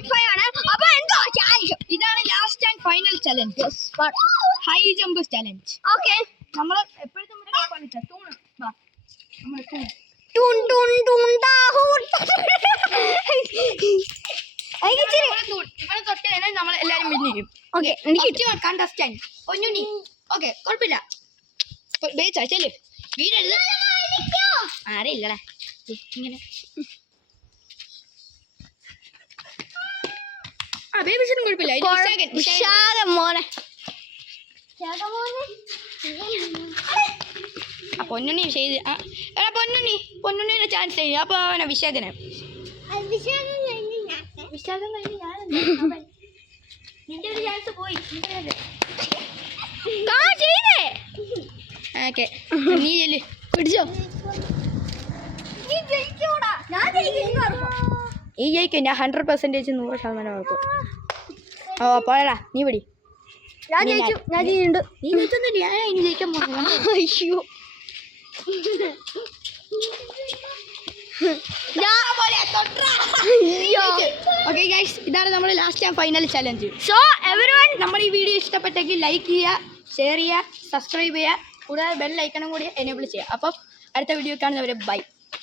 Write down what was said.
5 ആണ്. അപ്പൊ എന്തോ ചാലഞ്ച് ഇതാണ് last and final challenge. High jump challenge. Okay നമ്മൾ എപ്പോഴും തൂണ് വാ നമ്മൾ ടൂൺ ടൂൺ ടൂൺ ദാഹൂൺ ഇവിടെ തൊട്ട് തന്നെ നമ്മൾ എല്ലാരും വിന്നിരിക്കും. Okay contestant Ponnunni. ഓക്കെ കുഴപ്പമില്ല ചെല്ല് വീടരുത് ആരയില്ലടേ ഇങ്ങനെ ബേബിസിനും കുഴപ്പമില്ല. പൊന്നുണ്ണി ചെയ്ത് എടാ പൊന്നുണ്ണിയുടെ ചാൻസ് ചെയ്യും. അപ്പൊ അവനെ വിശാഖന് വിശാഖം കഴിഞ്ഞ് ഞാൻ നിന്റെ ഒരു ചാൻസ് പോയി. ഓക്കെ നീ ചെല്ല് പിടിച്ചോ. ഈ ജയിക്കും ഞാൻ 100% 100% ഉറപ്പ്. ഓ പോയടാ നീ പിടി. ഞാൻ ജയിച്ചു. ഞാൻ ചെയ്യുന്നുണ്ട്. നീ ജയിച്ചൊന്നുമില്ല. ഞാൻ ഇനി ജയിക്കാൻ പോകുന്നു. അയ്യോ ഓക്കെ ഗൈസ് ഇതാണ് നമ്മുടെ last and final challenge. So everyone നമ്മുടെ ഈ വീഡിയോ ഇഷ്ടപ്പെട്ടെങ്കിൽ ലൈക്ക് ചെയ്യുക, ഷെയർ ചെയ്യുക, സബ്സ്ക്രൈബ് ചെയ്യുക, കൂടാതെ ബെൽ ഐക്കണും കൂടി എനേബിൾ ചെയ്യുക. അപ്പം അടുത്ത വീഡിയോ കാണുന്നവരെ ബൈ.